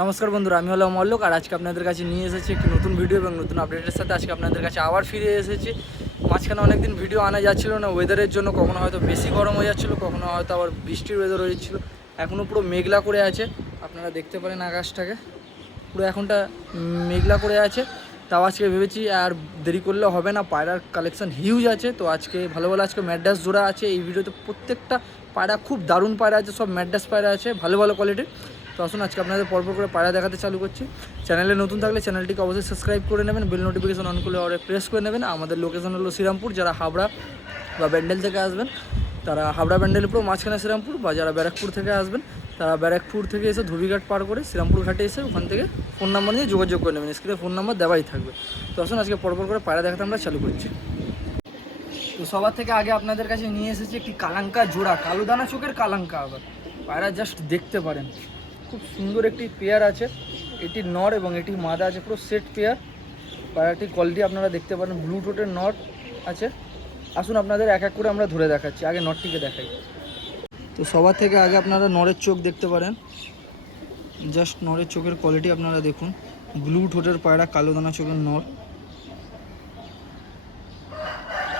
নমস্কার বন্ধুরা, আমি হলাম অমল্লোক আর আজকে আপনাদের কাছে নিয়ে এসেছি একটি নতুন ভিডিও এবং নতুন আপডেটের সাথে। আজকে আপনাদের কাছে আবার ফিরে এসেছি। মাঝখানে অনেকদিন ভিডিও আনা যাচ্ছিলো না ওয়েদারের জন্য, কখনো হয়তো বেশি গরম হয়ে যাচ্ছিলো, কখনো হয়তো আবার বৃষ্টির ওয়েদার হয়ে যাচ্ছিলো। এখনও পুরো মেঘলা করে আছে, আপনারা দেখতে পারেন আকাশটাকে পুরো এখনটা মেঘলা করে আছে। তাও আজকে ভেবেছি আর দেরি করলে হবে না, পায়রার কালেকশন হিউজ আছে। তো আজকে ভালো ভালো আজকে ম্যাড্রাস জোড়া আছে এই ভিডিওতে। প্রত্যেকটা পায়রা খুব দারুণ পায়রা আছে, সব ম্যাড্রাস পায়রা আছে ভালো ভালো কোয়ালিটির। তো আসুন আজকে আপনাদের পরপর করে পায়রা দেখাতে চালু করছি। চ্যানেলে নতুন থাকলে চ্যানেলটিকে অবশ্যই সাবস্ক্রাইব করে নেবেন, বেল নোটিফিকেশন অন করে অরে প্রেস করে নেবেন। আমাদের লোকেশন হলো শ্রীরামপুর। যারা হাবড়া বা ব্যান্ডেল থেকে আসবেন তারা হাবড়া ব্যান্ডেল পুরো মাঝখানে শ্রীরামপুর, বা যারা ব্যারাকপুর থেকে আসবেন তারা ব্যারাকপুর থেকে এসে ধুবিঘাট পার করে শ্রীরামপুর ঘাটে এসে ওখান থেকে ফোন নাম্বার নিয়ে যোগাযোগ করে নেবেন। স্ক্রিনে ফোন নাম্বার দেওয়াই থাকবে। তো আসুন আজকে পরপর করে পায়রা দেখাতে আমরা চালু করছি। তো সবার থেকে আগে আপনাদের কাছে নিয়ে এসেছি একটি কালাঙ্কা জোড়া, কালো দানা চোখের কালাঙ্কা। আবার পায়রা জাস্ট দেখতে পারেন, খুব সুন্দর একটি পেয়ার আছে। এটি নর এবং এটি মাদা আছে, পুরো সেট পেয়ার। পায়রাটির কোয়ালিটি আপনারা দেখতে পারেন, ব্লু টোটের নট আছে। আসুন আপনাদের এক এক করে আমরা ধরে দেখাচ্ছি, আগে নটটিকে দেখাই। তো সবার থেকে আগে আপনারা নরের চোখ দেখতে পারেন, জাস্ট নরের চোখের কোয়ালিটি আপনারা দেখুন। ব্লু ঠোঁটের পায়রা, কালো দানা চোখের নর,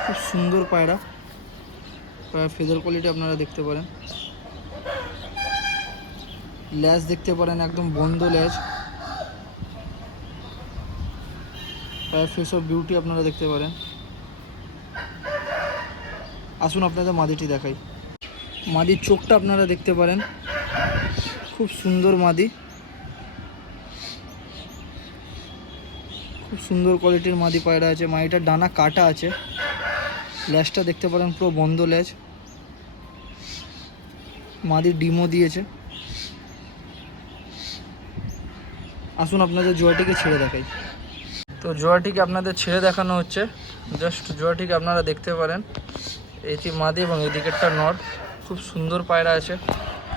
খুব সুন্দর পায়রা। ফেদার কোয়ালিটি আপনারা দেখতে পারেন, ল্যাজ দেখতে পারেন একদম বন্ধ ল্যাজ। ফেস অফ বিউটি আপনারা দেখতে পারেন। আসুন আপনাদের মাদিটি দেখাই। মাদির চোখটা আপনারা দেখতে পারেন, খুব সুন্দর মাদি, খুব সুন্দর কোয়ালিটির মাদি পায়রা আছে। মাদিটার ডানা কাটা আছে, ল্যাজটা দেখতে পারেন পুরো বন্ধ ল্যাজ। মাদির ডিমও দিয়েছে। আসুন আপনাদের জোয়াটিকে ছেড়ে দেখাই। তো জোয়াটিকে আপনাদের ছেড়ে দেখানো হচ্ছে। জাস্ট জোয়াটিকে আপনারা দেখতে পারেন, এটি মাদি এবং এদিকেরটা নর। খুব সুন্দর পায়রা আছে।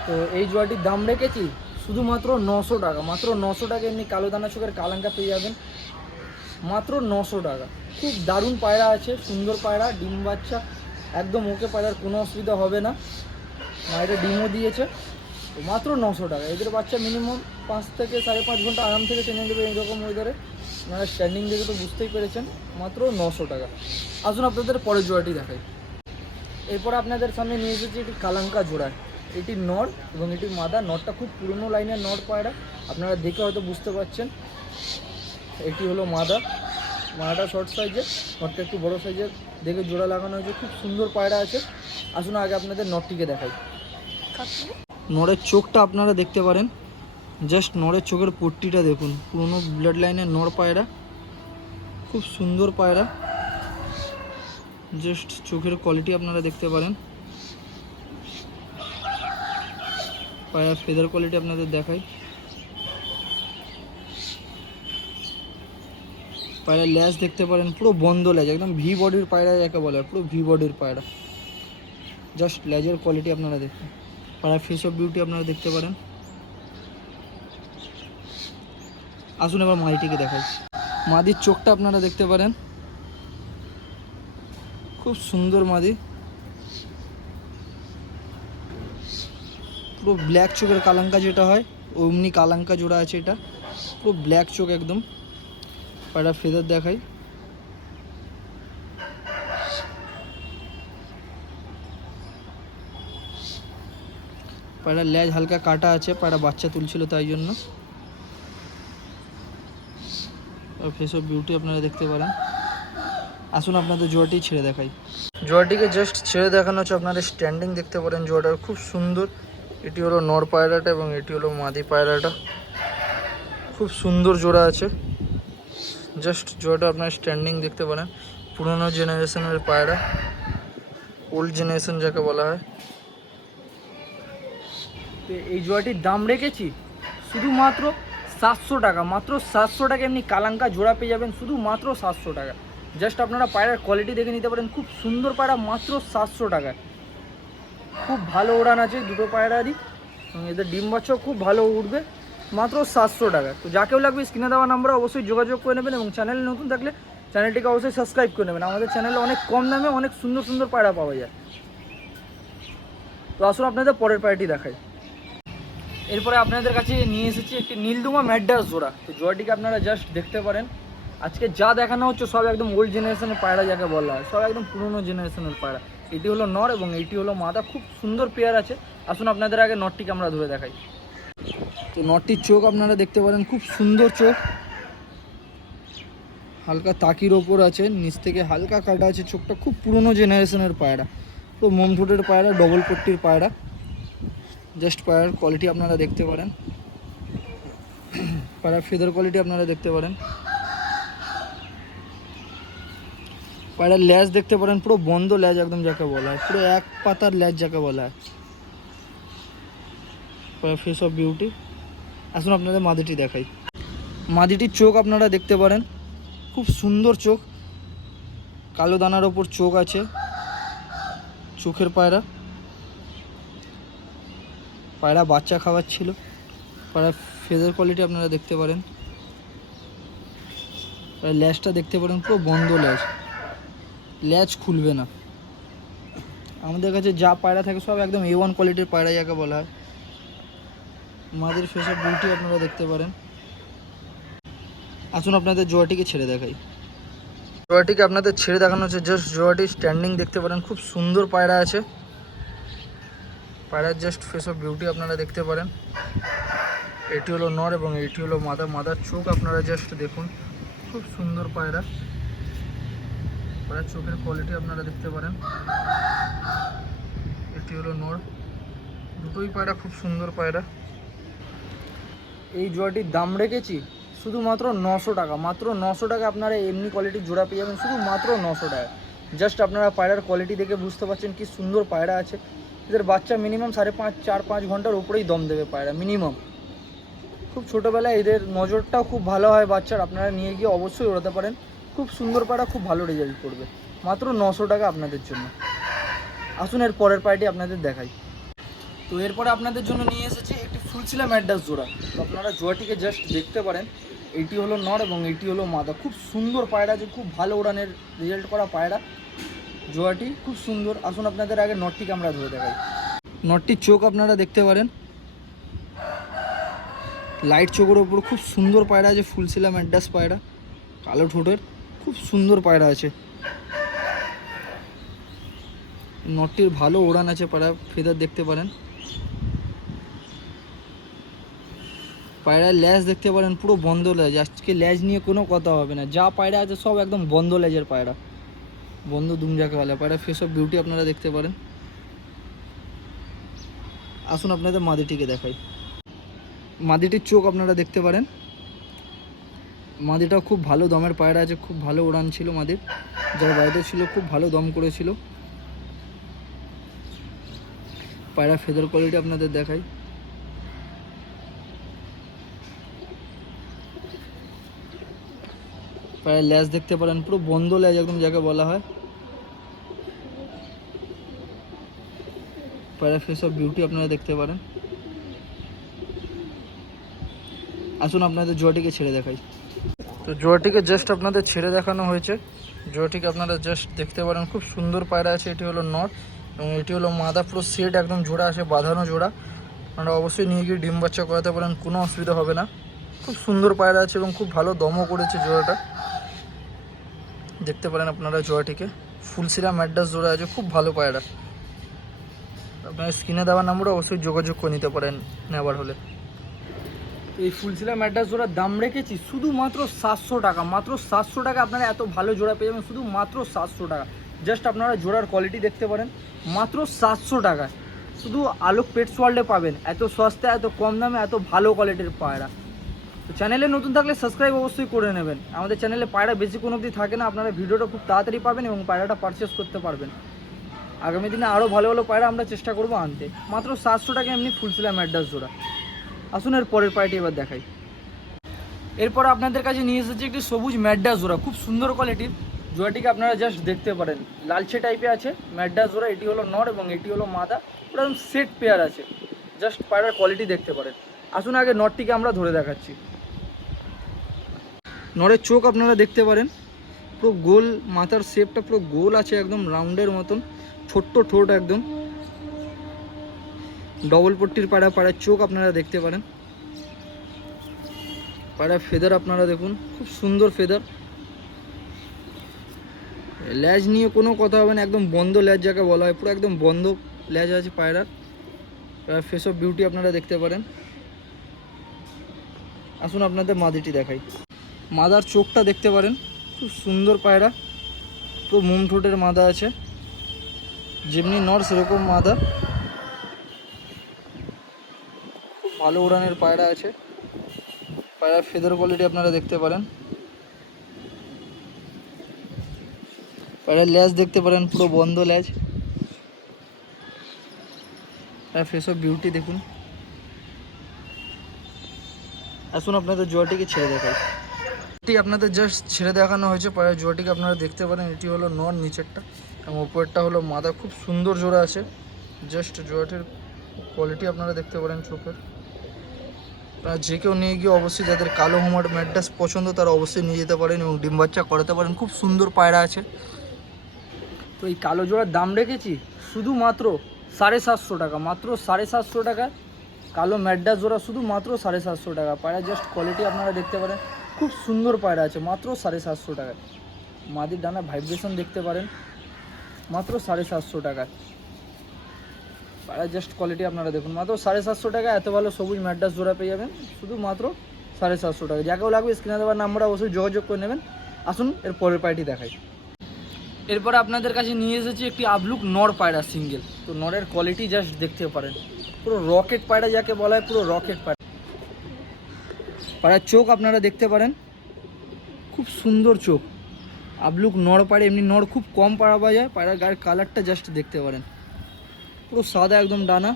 তো এই জোয়াটির দাম রেখেছি শুধুমাত্র 900 টাকা, মাত্র 900 টাকা। এমনি কালো দানা চোখের কালাঙ্কা পেয়ে যাবেন মাত্র 900 টাকা। খুব দারুণ পায়রা আছে, সুন্দর পায়রা, ডিম বাচ্চা একদম ওকে, পায়রার কোনো অসুবিধা হবে না। মায়েরা ডিমও দিয়েছে। তো মাত্র 900 টাকা। এদের বাচ্চা মিনিমাম 5 থেকে 5.5 ঘন্টা আরাম থেকে টেনে দেবে এইরকম ওয়েদারে। আপনারা স্ট্যান্ডিং দেখে তো বুঝতেই পেরেছেন, মাত্র 900 টাকা। আসুন আপনাদের পরের জোড়াটি দেখাই। এরপর আপনাদের সামনে নিয়ে এসেছি এটি কালাঙ্কা জোড়া। এটি নর এবং এটি মাদা। নরটা খুব পুরনো লাইনের নর পায়রা, আপনারা দেখে হয়তো বুঝতে পারছেন। এটি হলো মাদা, মাদাটা শর্ট সাইজের, নরটা একটু বড়ো সাইজের দেখে জোড়া লাগানো হয়েছে। খুব সুন্দর পায়রা আছে। আসুন আগে আপনাদের নরটিকে দেখাই। নরের চোখটা আপনারা দেখতে পারেন, জাস্ট নরের চোখের পট্টিটা দেখুন, পুরনো ব্লাড লাইনের নর পায়রা, খুব সুন্দর পায়রা। জাস্ট চোখের কোয়ালিটি আপনারা দেখতে পারেন। পায়রা ফেদার কোয়ালিটি আপনাদের দেখাই। পায়রা ল্যাজ দেখতে পারেন, পুরো বন্ধ ল্যাজ, একদম ভি বডির পায়রা যাকে বলে, পুরো ভি বডির পায়রা। জাস্ট ল্যাজের কোয়ালিটি আপনারা দেখুন। পায়রা ফেস অফ বিউটি আপনারা দেখতে পারেন। আসুন এবার মাদিটিকে দেখাই। মাদির চোখটা আপনারা দেখতে পারেন, খুব সুন্দর মাদি, পুরো ব্ল্যাক চোখের কালাঙ্কা যেটা হয় অমনি কালাঙ্কা জোড়া আছে। এটা পুরো ব্ল্যাক চোখ একদম। পায়রা ফেদার দেখাই। পায়রা ল্যাজ হালকা কাটা আছে, পায়রা বাচ্চা তুলছিল তাই জন্য। ফেস অফ বিউটি আপনারা দেখতে পারেন। আসুন আপনাদের জোড়াটি ছেড়ে দেখাই। জোড়াটিকে জাস্ট ছেড়ে দেখানো হচ্ছে, আপনারা স্ট্যান্ডিং দেখতে পারেন। জোড়াটা খুব সুন্দর। এটি হলো নর পায়রাটা এবং এটি হলো মাদি পায়রাটা। খুব সুন্দর জোড়া আছে। জাস্ট জোড়াটা আপনারা স্ট্যান্ডিং দেখতে পারেন। পুরোনো জেনারেশনের পায়রা, ওল্ড জেনারেশন যাকে বলা হয়। তো এই জোড়াটির দাম রেখেছি শুধুমাত্র 700 টাকা, মাত্র 700 টাকা। এমনি কালাঙ্কা জোড়া পেয়ে যাবেন শুধু মাত্র 700 টাকা। জাস্ট আপনারা পায়রার কোয়ালিটি দেখে নিতে পারেন, খুব সুন্দর পায়রা, মাত্র 700 টাকায়। খুব ভালো উড়ান আছে দুটো পায়রারই, এদের ডিম বাচ্চাও খুব ভালো উঠবে, মাত্র 700 টাকা। তো যাকেও লাগবে স্ক্রিনে দেওয়া নাম্বারে অবশ্যই যোগাযোগ করে নেবেন এবং চ্যানেলে নতুন থাকলে চ্যানেলটিকে অবশ্যই সাবস্ক্রাইব করে নেবেন। আমাদের চ্যানেলে অনেক কম দামে অনেক সুন্দর সুন্দর পায়রা পাওয়া যায়। তো আসুন আপনাদের পরের পায়রাটি দেখাই। এরপরে আপনাদের কাছে নিয়ে এসেছি একটি নীলদুমা ম্যাড্রাস জোড়া। তো জোড়াটিকে আপনারা জাস্ট দেখতে পারেন। আজকে যা দেখানো হচ্ছে সব একদম ওল্ড জেনারেশনের পায়রা যাকে বলা হয়, সব একদম পুরনো জেনারেশনের পায়রা। এটি হলো নর এবং এইটি হলো মাদা, খুব সুন্দর পেয়ার আছে। আসুন আপনাদের আগে নটটিকে আমরা ধরে দেখাই। তো নটটির চোখ আপনারা দেখতে পারেন, খুব সুন্দর চোখ, হালকা তাকির ওপর আছে, নিচ থেকে হালকা কাটা আছে চোখটা, খুব পুরনো জেনারেশনের পায়রা। তো মোমঠোটের পায়রা, ডবল পট্টির পায়রা। জাস্ট পায়রার কোয়ালিটি আপনারা দেখতে পারেন, পায়রার ফেদার কোয়ালিটি আপনারা দেখতে পারেন, পায়রার ল্যাজ দেখতে পারেন, পুরো বন্ধ ল্যাজ একদম যাকে বলা হয়, পুরো এক পাতার ল্যাজ যাকে বলা হয়। পায়রার ফেস অফ বিউটি। আসুন আপনাদের মাদিটি দেখাই। মাদিটির চোখ আপনারা দেখতে পারেন, খুব সুন্দর চোখ, কালো দানার ওপর চোখ আছে, চোখের পায়রা। পায়রা বাচ্চা খাওয়াচ্ছিল। পায়রার ফেদার কোয়ালিটি আপনারা দেখতে পারেন, পায়রার ল্যাজটা দেখতে পারেন, পুরো বন্ধ ল্যাজ, ল্যাজ খুলবে না। আমাদের কাছে যা পায়রা থাকে সব একদম A1 কোয়ালিটির পায়রা যাকে বলা হয়। মাদের ফেস অফ বিউটি আপনারা দেখতে পারেন। আসুন আপনাদের জোড়াটিকে ছেড়ে দেখাই। জোড়াটিকে আপনাদের ছেড়ে দেখানো হচ্ছে, জাস্ট জোড়াটি স্ট্যান্ডিং দেখতে পারেন, খুব সুন্দর পায়রা আছে। পায়রার জাস্ট ফেস অফ বিউটি আপনারা দেখতে পারেন। এটি হলো নর এবং এটি হলো মাদা। মাদার চোখ আপনারা জাস্ট দেখুন, খুব সুন্দর পায়রা। পায়রার চোখের কোয়ালিটি আপনারা দেখতে পারেন। এটি হলো নর। দুটোই পায়রা খুব সুন্দর পায়রা। এই জোড়াটির দাম রেখেছি শুধুমাত্র 900 টাকা। মাত্র 900 টাকা আপনারা এমনি কোয়ালিটির জোড়া পেয়ে যাবেন, শুধু মাত্র 900 টাকা। জাস্ট আপনারা পায়রার কোয়ালিটি দেখে বুঝতে পারছেন কি সুন্দর পায়রা আছে। এদের বাচ্চা মিনিমাম 4.5 ঘন্টার উপরেই দম দেবে পায়রা মিনিমাম। খুব ছোটোবেলায় এদের নজরটাও খুব ভালো হয় বাচ্চার, আপনারা নিয়ে গিয়ে অবশ্যই ওড়াতে পারেন। খুব সুন্দর পায়রা, খুব ভালো রেজাল্ট করবে। মাত্র 900 টাকা আপনাদের জন্য। আসুন এর পরের পায়রাটি আপনাদের দেখাই। তো এরপরে আপনাদের জন্য নিয়ে এসেছি একটি ফুলশিলা ম্যাড্রাস জোড়া। তো আপনারা জোড়াটিকে জাস্ট দেখতে পারেন। এইটি হলো নর এবং এইটি হলো মাদা। খুব সুন্দর পায়রা আছে, খুব ভালো উড়ানের রেজাল্ট করা পায়রা। জোড়াটি খুব সুন্দর। আসুন আপনাদের আগে নটটিকে আমরা ধরে দেখাই। নটটির চোখ আপনারা দেখতে পারেন, লাইট চোখের ওপর খুব সুন্দর পায়রা আছে, ফুলশিলা ম্যাড্রাস পায়রা, কালো ঠোঁটের, খুব সুন্দর পায়রা আছে। নটটির ভালো ওড়ান আছে, পায়রা ফেদার দেখতে পারেন। পায়রার ল্যাজ দেখতে পারেন, পুরো বন্ধ ল্যাজ। আজকে ল্যাজ নিয়ে কোনো কথা হবে না, যা পায়রা আছে সব একদম বন্ধ ল্যাজের পায়রা, বন্ধ দুম যাকে বলে। পায়রা ফেস অফ বিউটি আপনারা দেখতে পারেন। আসুন আপনাদের মাদিটিকে দেখাই। মাদিটির চোখ আপনারা দেখতে পারেন। মাদিটাও খুব ভালো দমের পায়রা আছে, খুব ভালো উড়ান ছিল মাদির, যার বাড়িতে ছিল খুব ভালো দম করেছিল। পায়রা ফেদার কোয়ালিটি আপনাদের দেখাই। পায়রার ল্যাজ দেখতে পারেন, পুরো বন্ধ ল্যাজ একদম যাকে বলা হয়। পায়রা ফেস অফ বিউটি আপনারা দেখতে পারেন। আসুন আপনাদের জোড়াটিকে ছেড়ে দেখাই। তো জোড়াটিকে জাস্ট আপনাদের ছেড়ে দেখানো হয়েছে। জোড়াটিকে আপনারা জাস্ট দেখতে পারেন, খুব সুন্দর পায়রা আছে। এটি হলো নর এবং এটি হলো মাদা। পুরো সেট একদম জোড়া আছে, বাঁধানো জোড়া। আপনারা অবশ্যই নিয়ে গিয়ে ডিম বাচ্চা করাতে পারেন, কোনো অসুবিধা হবে না। খুব সুন্দর পায়রা আছে এবং খুব ভালো দমও করেছে জোড়াটা। দেখতে পারেন আপনারা জোড়াটিকে। ফুলশিলা ম্যাড্রাস জোড়া আছে, খুব ভালো পায়রা। আপনার স্ক্রিনে দেওয়া নাম্বারে অবশ্যই যোগাযোগ করে নিতে পারেন নেওয়ার হলে। এই ফুলশিলা ম্যাড্রাস জোড়ার দাম রেখেছি শুধুমাত্র 700 টাকা। মাত্র 700 টাকা আপনারা এত ভালো জোড়া পেয়ে যাবেন, শুধু মাত্র 700 টাকা। জাস্ট আপনারা জোড়ার কোয়ালিটি দেখতে পারেন, মাত্র 700 টাকায় শুধু আলোক পেটস ওয়ার্ল্ডে পাবেন। এত সস্তা, এত কম দামে, এত ভালো কোয়ালিটির পায়রা। তো চ্যানেলে নতুন থাকলে সাবস্ক্রাইব অবশ্যই করে নেবেন। আমাদের চ্যানেলে পায়রা বেশিক্ষণ অবধি থাকে না, আপনারা ভিডিওটা খুব তাড়াতাড়ি পাবেন এবং পায়রাটা পারচেস করতে পারবেন। আগামী দিনে আরও ভালো ভালো পায়রা আমরা চেষ্টা করব আনতে। মাত্র 700 টাকা এমনি ফুলশিলা ম্যাড্রাস জোড়া। আসুন এর পরের পায়রাটি এবার দেখাই। এরপর আপনাদের কাছে নিয়ে এসেছি একটি সবুজ ম্যাড্রাস জোড়া, খুব সুন্দর কোয়ালিটির। জোড়াটিকে আপনারা জাস্ট দেখতে পারেন, লালচে টাইপে আছে ম্যাড্রাস জোড়া। এটি হলো নর এবং এটি হলো মাদা, পুরো সেট পেয়ার আছে। জাস্ট পায়রার কোয়ালিটি দেখতে পারেন। আসুন আগে নরটিকে আমরা ধরে দেখাচ্ছি। নরের চোখ আপনারা দেখতে পারেন, পুরো গোল, মাথার শেপটা পুরো গোল আছে, একদম রাউন্ডের মতন, ছোট্ট ঠোঁট একদম। ডবল পট্টির পায়রা, পায়রার চোখ আপনারা দেখতে পারেন, পায়রার ফেদার আপনারা দেখুন, খুব সুন্দর ফেদার। ল্যাজ নিয়ে কোনো কথা হবে না, একদম বন্ধ ল্যাজ যাকে বলা হয়, পুরো একদম বন্ধ ল্যাজ আছে পায়রার। ফেস অফ বিউটি আপনারা দেখতে পারেন। আসুন আপনাদের মাদিটি দেখাই। মাদার চোখটা দেখতে পারেন, খুব সুন্দর পায়রা, পুরো মোম ঠোঁটের মাদা আছে, যেমনি নর সেরকম মাদা, খুব ভালো উড়ানের পায়রা আছে। পায়রার ফেদার কোয়ালিটি আপনারা দেখতে পারেন, পায়রার ল্যাজ দেখতে পারেন, পুরো বন্ধ ল্যাজ। পায়রার ফেস অফ বিউটি দেখুন। আসুন আপনাদের জোয়াটিকে ছেড়ে দেখাই। এটি আপনাদের জাস্ট ছেড়ে দেখানো হয়েছে। পায়রার জোয়াটিকে আপনারা দেখতে পারেন, এটি হলো নর, নিচেরটা এবং উপরেরটা হলো মাদা, খুব সুন্দর জোড়া আছে। জাস্ট জোয়াটির কোয়ালিটি আপনারা দেখতে পারেন চোখের। যে কেউ নিয়ে গিয়ে অবশ্যই, যাদের কালো হোমার ম্যাড্রাস পছন্দ তারা অবশ্যই নিয়ে যেতে পারেন এবং ডিম বাচ্চা করাতে পারেন। খুব সুন্দর পায়রা আছে। তো এই কালো জোড়ার দাম রেখেছি শুধুমাত্র 750 টাকা, মাত্র 750 টাকা। কালো ম্যাড্রাস জোড়া শুধু মাত্র 750 টাকা। পায়রা জাস্ট কোয়ালিটি আপনারা দেখতে পারেন, খুব সুন্দর পায়রা আছে, মাত্র 750 টাকায়। মাদির ডানা ভাইব্রেশন দেখতে পারেন, মাত্র 750 টাকায়। পায়রা জাস্ট কোয়ালিটি আপনারা দেখুন, মাত্র 750 টাকা। এত ভালো সবুজ ম্যাড্রাস জোড়া পেয়ে যাবেন শুধু মাত্র 750 টাকা। যাকেও লাগবে স্ক্রিনে দেওয়ার নাম্বারে অবশ্যই যোগাযোগ করে নেবেন। আসুন এর পরের পায়রাটি দেখাই। এরপরে আপনাদের কাছে নিয়ে এসেছি একটি আবলুক নর পায়রা সিঙ্গেল। তো নরের কোয়ালিটি জাস্ট দেখতে পারেন, পুরো রকেট পায়রা যাকে বলা হয়, পুরো রকেট পায়রা। পায়রার চোখ আপনারা দেখতে পারেন, খুব সুন্দর চোখ। আবলুক নর পায়রা, এমনি নর খুব কম পাওয়া যায়। পায়রার গায়ের কালারটা জাস্ট দেখতে পারেন, পুরো সাদা একদম ডানা।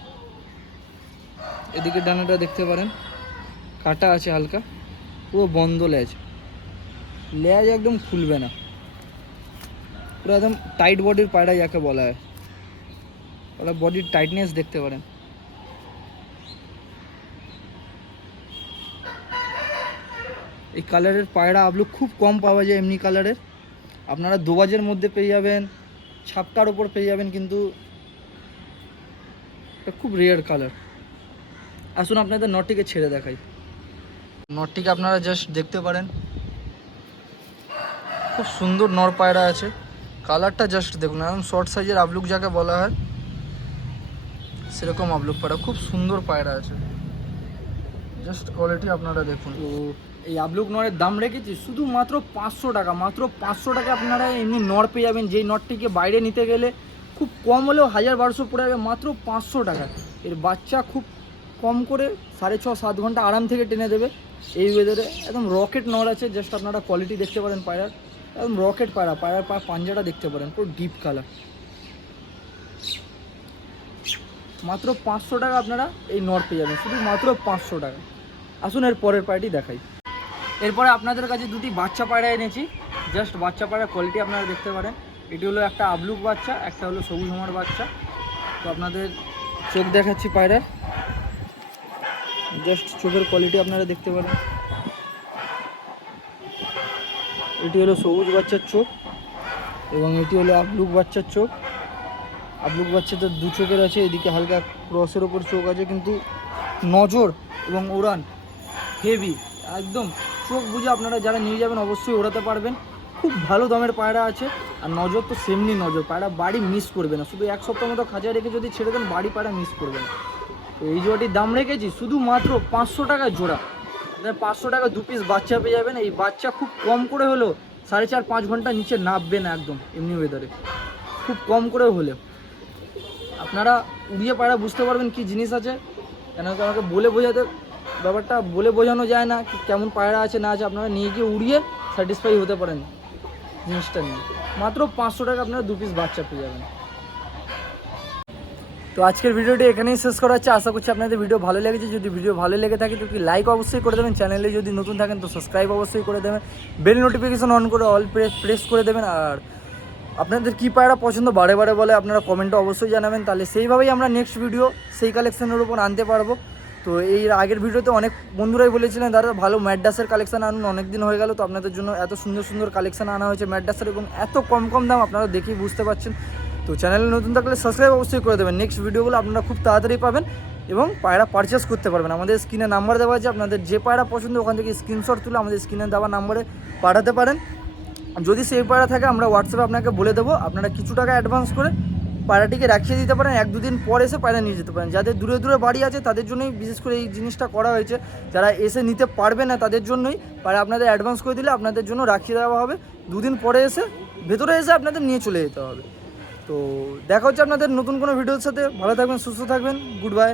এদিকে ডানাটা দেখতে পারেন, কাটা আছে হালকা, পুরো বন্ধ ল্যাজ, ল্যাজ একদম খুলবে না, পুরো একদম টাইট বডির পায়রা যাকে বলা হয়। ওরা বডির টাইটনেস দেখতে পারেন। এই কালারের পায়রা আবলুক খুব কম পাওয়া যায় এমনি কালারের। আপনারা দোবাজের মধ্যে পেয়ে যাবেন, ছাপকার ওপর পেয়ে যাবেন, কিন্তু এটা খুব রেয়ার কালার। আসুন আপনাদের নটটিকে ছেড়ে দেখাই। নটটিকে আপনারা জাস্ট দেখতে পারেন, খুব সুন্দর নর পায়রা আছে। কালারটা জাস্ট দেখুন, একদম শর্ট সাইজের আবলুক যাকে বলা হয় সেরকম আবলুক পায়রা, খুব সুন্দর পায়রা আছে। জাস্ট কোয়ালিটি আপনারা দেখুন। তো এই আবলুক নরের দাম রেখেছি শুধুমাত্র 500 টাকা, মাত্র 500 টাকা আপনারা এমনি নর পেয়ে যাবেন। যেই নরটিকে বাইরে নিতে গেলে খুব কম হলেও 1000-1200 পড়ে যাবে, মাত্র 500 টাকা। এর বাচ্চা খুব কম করে 6.5-7 ঘন্টা আরাম থেকে টেনে দেবে এই ওয়েদারে। একদম রকেট নর আছে, জাস্ট আপনারা কোয়ালিটি দেখতে পারেন পায়রার, একদম রকেট পায়রা। পায়রার পাঞ্জাটা দেখতে পারেন, পুরো ডিপ কালার। মাত্র 500 টাকা আপনারা এই নর পেয়ে যাবেন, শুধু মাত্র 500 টাকা। আসুন এর পরের পায়রাটি দেখাই। এরপরে আপনাদের কাছে দুটি বাচ্চা পায়রা এনেছি। জাস্ট বাচ্চা পায়রার কোয়ালিটি আপনারা দেখতে পারেন। এটি হলো একটা আবলুক বাচ্চা, একটা হলো সবুজ হোমার বাচ্চা। তো আপনাদের চোখ দেখাচ্ছি পায়রার, জাস্ট চোখের কোয়ালিটি আপনারা দেখতে পারেন। এটি হলো সবুজ বাচ্চার চোখ এবং এটি হলো আবলুক বাচ্চার চোখ। আবলুক বাচ্চাটা দু চোখের আছে, এদিকে হালকা ক্রসের ওপর চোখ আছে, কিন্তু নজর এবং উড়ান হেভি একদম। চোখ বুঝে আপনারা যারা নিয়ে যাবেন অবশ্যই ওড়াতে পারবেন। খুব ভালো দামের পায়রা আছে, আর নজর তো সেমনি নজর। পায়রা বাড়ি মিস করবে না, শুধু এক সপ্তাহ মতো খাঁচায় রেখে যদি ছেড়ে দেন বাড়ি পায়রা মিস করবে না। তো এই জোড়াটির দাম রেখেছি শুধুমাত্র 500 টাকা জোড়া। 500 টাকা 2 পিস বাচ্চা পেয়ে যাবেন। এই বাচ্চা খুব কম করে হলেও 4.5-5 ঘন্টা নিচে নামবে না একদম এমনি ওয়েদারে, খুব কম করে হলেও। আপনারা উড়িয়ে পায়রা বুঝতে পারবেন কি জিনিস আছে, কেন কি আমাকে বলে বোঝাতে ব্যাপারটা বলে বোঝানো যায় না কি কেমন পায়রা আছে না আছে। আপনারা নিয়ে গিয়ে উড়িয়ে স্যাটিসফাই হতে পারেন জিনিসটা নিয়ে। মাত্র 500 টাকা আপনারা 2 পিস বাচ্চা পেয়ে যাবেন। তো আজকের ভিডিওটি এখানেই শেষ করা হচ্ছে। আশা করছি আপনাদের ভিডিও ভালো লেগেছে। যদি ভিডিও ভালো লেগে থাকে তো কি লাইক অবশ্যই করে দেবেন, চ্যানেলে যদি নতুন থাকেন তো সাবস্ক্রাইব অবশ্যই করে দেবেন, বেল নোটিফিকেশন অন করে অল প্রেস করে দেবেন। আর আপনাদের কী পায়রা পছন্দ বারে বারে বলে আপনারা কমেন্টে অবশ্যই জানাবেন, তাহলে সেইভাবেই আমরা নেক্সট ভিডিও সেই কালেকশনের উপর আনতে পারবো। তো এই আগের ভিডিওতে অনেক বন্ধুরাই বলেছিলেন দাদা ভালো ম্যাড্রাসের কালেকশান আনুন, অনেক দিন হয়ে গেল। তো আপনাদের জন্য এত সুন্দর সুন্দর কালেকশান আনা হয়েছে ম্যাড্রাসের, এবং এত কম কম দাম আপনারা দেখেই বুঝতে পারছেন। তো চ্যানেলে নতুন থাকলে সাবস্ক্রাইব অবশ্যই করে দেবেন। নেক্সট ভিডিওগুলো আপনারা খুব তাড়াতাড়ি পাবেন। এবং পায়রা পারচেস করতে পারবেন। আমাদের স্ক্রিনে নাম্বার দেওয়া আছে, আপনাদের যে পায়রা পছন্দ ওখান থেকে স্ক্রিনশট তুলে আমাদের স্ক্রিনে দেওয়া নাম্বারে পাঠাতে পারেন। যদি সেই পায়রা থাকে আমরা হোয়াটসঅ্যাপে আপনাকে বলে দেবো, আপনারা কিছু টাকা অ্যাডভান্স করে পায়রাটিকে রাখিয়ে দিতে পারেন, 1-2 দিন পর এসে পায়রা নিয়ে যেতে পারেন। যাদের দূরে দূরে বাড়ি আছে তাদের জন্যই বিশেষ করে এই জিনিসটা করা হয়েছে, যারা এসে নিতে পারবে না তাদের জন্যই পায়রা আপনাদের অ্যাডভান্স করে দিলে আপনাদের জন্য রাখিয়ে দেওয়া হবে, 2 দিন পরে এসে ভেতরে এসে আপনাদের নিয়ে চলে যেতে হবে। তো দেখা হচ্ছে আপনাদের নতুন কোনো ভিডিওর সাথে। ভালো থাকবেন, সুস্থ থাকবেন, গুড বাই।